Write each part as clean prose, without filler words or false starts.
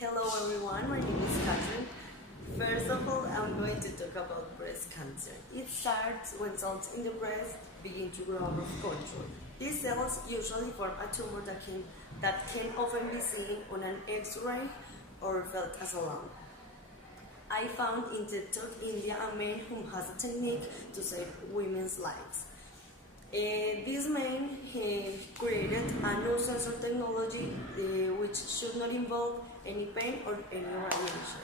Hello everyone, my name is Catherine. First of all, I'm going to talk about breast cancer. It starts when cells in the breast begin to grow out of control. These cells usually form a tumor that can often be seen on an X-ray or felt as a lump. I found in TikTok India a man who has a technique to save women's lives. This man created a new sensor technology which should not involve any pain or any radiation.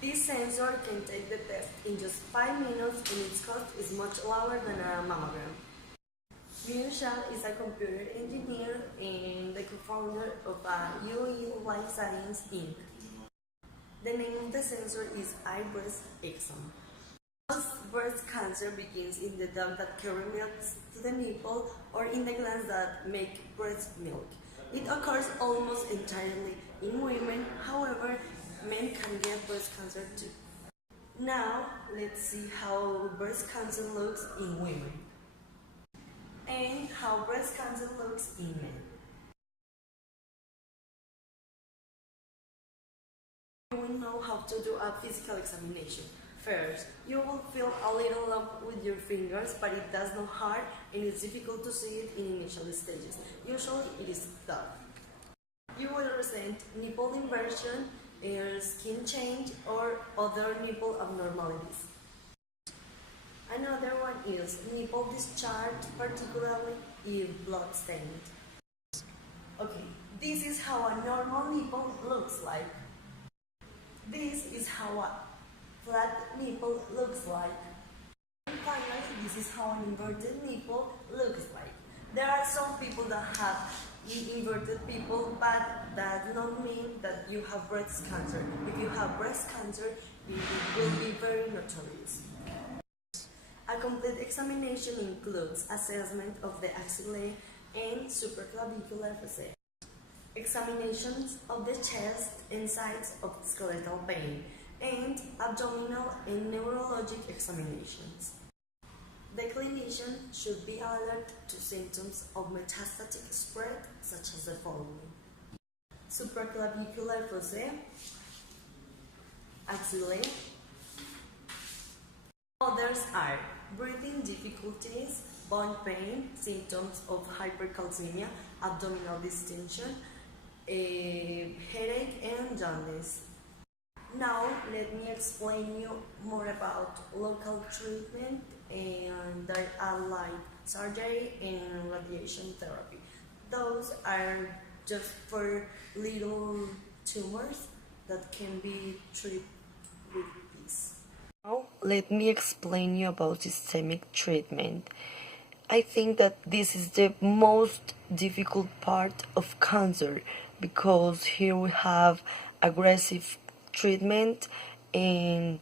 This sensor can take the test in just 5 minutes and its cost is much lower than a mammogram. Myung Shah is a computer engineer and the co-founder of UE Life Science Inc. The name of the sensor is iBreast Exome. Breast cancer begins in the duct that carry milk to the nipple or in the glands that make breast milk. It occurs almost entirely in women, however, men can get breast cancer too. Now, let's see how breast cancer looks in women and how breast cancer looks in men. You will know how to do a physical examination. First, you will feel a little lump with your fingers, but it does not hurt and it's difficult to see it in initial stages. Usually it is tough. You will resent nipple inversion, skin change, or other nipple abnormalities. Another one is nipple discharge, particularly if blood stained. Okay, this is how a normal nipple looks like. This is how a flat nipple looks like. And finally, this is how an inverted nipple looks like. There are some people that have inverted people, but that does not mean that you have breast cancer. If you have breast cancer, it will be very notorious. A complete examination includes assessment of the axillae and supraclavicular fossa, examinations of the chest and sites of skeletal pain, and abdominal and neurologic examinations. The clinician should be alert to symptoms of metastatic spread, such as the following: supraclavicular fossa, axillae. Others are breathing difficulties, bone pain, symptoms of hypercalcemia, abdominal distension, headache, and jaundice. Now, let me explain you more about local treatment and that are like surgery and radiation therapy. Those are just for little tumors that can be treated with this. Now, let me explain you about systemic treatment. I think that this is the most difficult part of cancer because here we have aggressive treatment and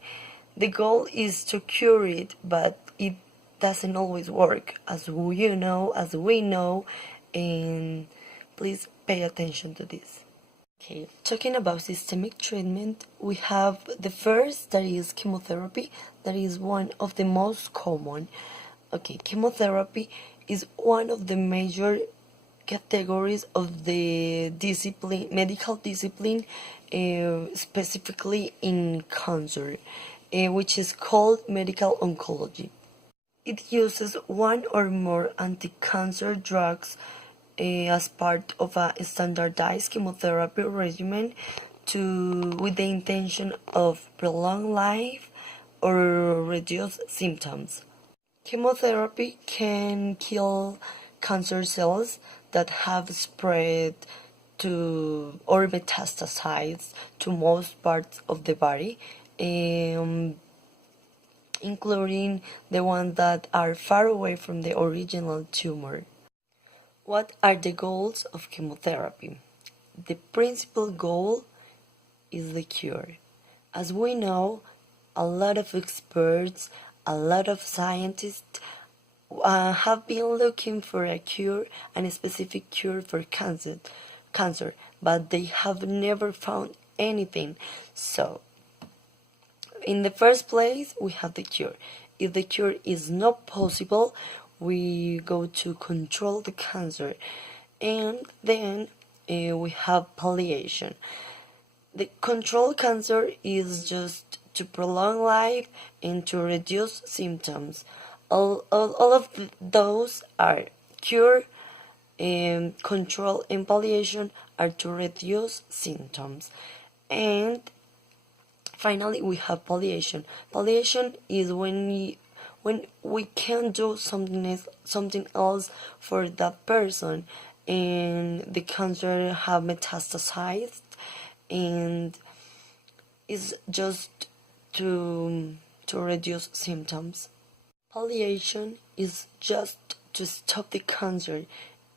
the goal is to cure it, but it doesn't always work, as we know, and please pay attention to this. Okay, talking about systemic treatment, we have the first, that is chemotherapy. That is one of the most common. Okay, chemotherapy is one of the major categories of the medical discipline, specifically in cancer, which is called medical oncology. It uses one or more anti-cancer drugs as part of a standardized chemotherapy regimen with the intention of prolong life or reduce symptoms. Chemotherapy can kill cancer cells that have spread to or metastasized to most parts of the body, including the ones that are far away from the original tumor. What are the goals of chemotherapy? The principal goal is the cure. As we know, a lot of experts, a lot of scientists have been looking for a cure and a specific cure for cancer, but they have never found anything. So, in the first place, we have the cure. If the cure is not possible, we go to control the cancer, and then we have palliation. The control cancer is just to prolong life and to reduce symptoms. All of those are cure and control and palliation are to reduce symptoms. And finally, we have palliation. Palliation is when we can do something else for that person, and the cancer have metastasized, and it's just to reduce symptoms. Palliation is just to stop the cancer.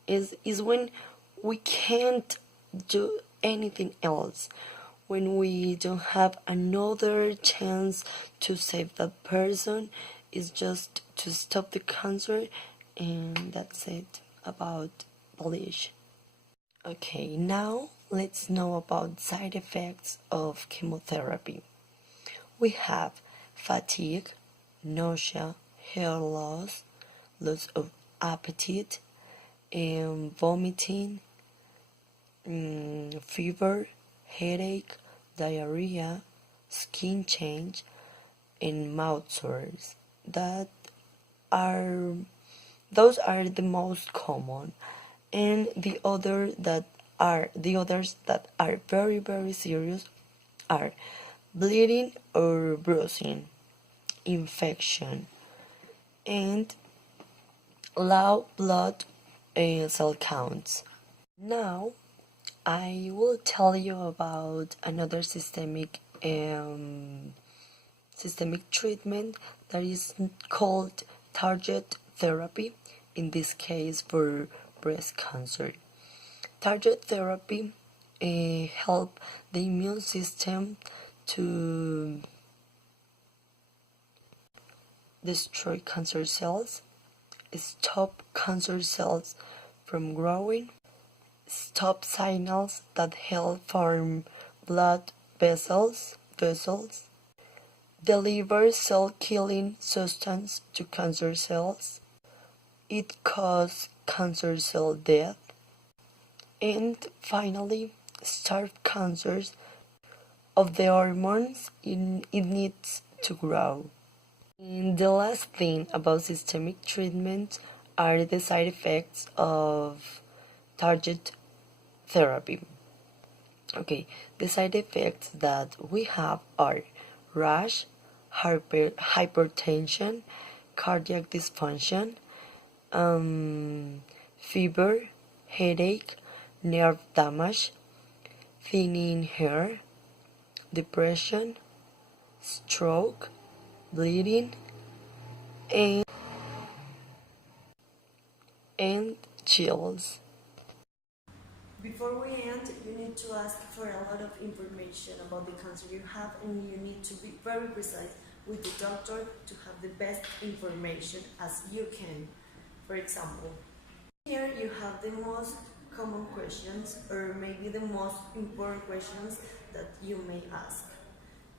Is when we can't do anything else, when we don't have another chance to save that person. Is just to stop the cancer, and that's it about palliation. Okay, now let's know about side effects of chemotherapy. We have fatigue, nausea, hair loss, loss of appetite, and vomiting, fever, headache, diarrhea, skin change, and mouth sores. Are those are the most common, and the others that are very serious are bleeding or bruising, infection, and low blood cell counts. Now I will tell you about another systemic treatment that is called target therapy, in this case for breast cancer. Target therapy help the immune system to destroy cancer cells, stop cancer cells from growing, stop signals that help form blood vessels, deliver cell-killing substance to cancer cells. It causes cancer cell death. And finally, starve cancers of the hormones it needs to grow. And the last thing about systemic treatment are the side effects of target therapy. Okay, the side effects that we have are rash, hypertension, cardiac dysfunction, fever, headache, nerve damage, thinning hair, depression, stroke, bleeding, and chills. Before we end, you need to ask for a lot of information about the cancer you have, and you need to be very precise with the doctor to have the best information as you can. For example, here you have the most common questions, or maybe the most important questions that you may ask.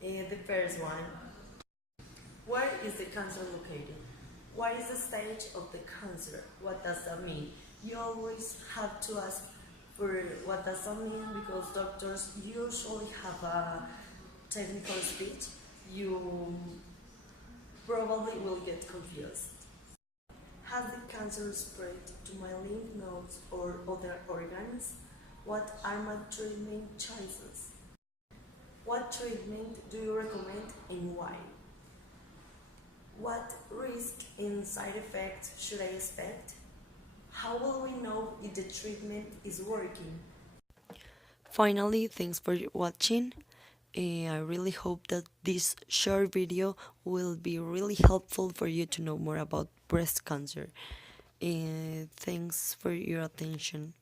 The first one: where is the cancer located? What is the stage of the cancer? What does that mean? You always have to ask for what does that mean, because doctors usually have a technical speech. You probably will get confused. Has the cancer spread to my lymph nodes or other organs? What are my treatment choices? What treatment do you recommend and why? What risk and side effects should I expect? How will we know if the treatment is working? Finally, thanks for watching. I really hope that this short video will be really helpful for you to know more about breast cancer. Thanks for your attention.